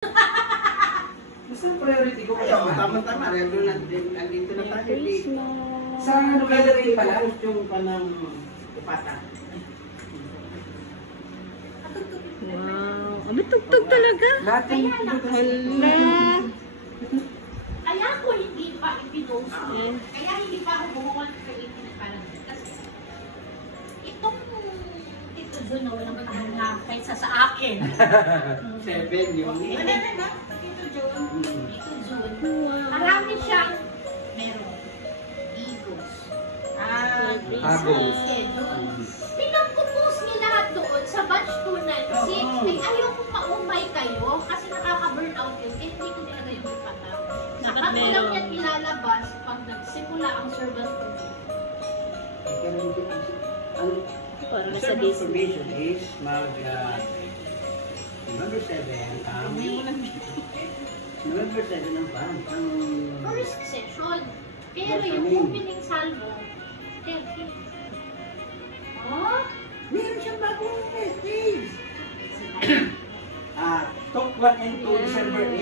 Gusto priority ko kaya. Tama-tama. Nandito na tayo. Sa gathering pala? Yung panang ipata. Wow. Abi, tugtog talaga. Natin. Hala. Kaya ko hindi pa ipinost ko. Kaya hindi pa ako bumukuha sa 18 parang. Kasi itong Tito Jun na walang kahanga kaysa sa akin. 7 yun. Wala na na, Tito Jun. Tito Jun. Marami siyang meron. Egos. Agos. Pinag-compose niya lahat doon sa batch 296. Ay, ayaw kong maumay kayo kasi nakaka-burnout yun. Kaya hindi ko nilagay yung ipata. Sakat ko lang yan ilalabas pag nagsimula ang servant Parang sa Servant Disney. probation is November 7 November 7 ang ban. first session. Pero yung opening salvo, 30. Oh? Meron siyang bagong message. Talk 1 and 2 December 8.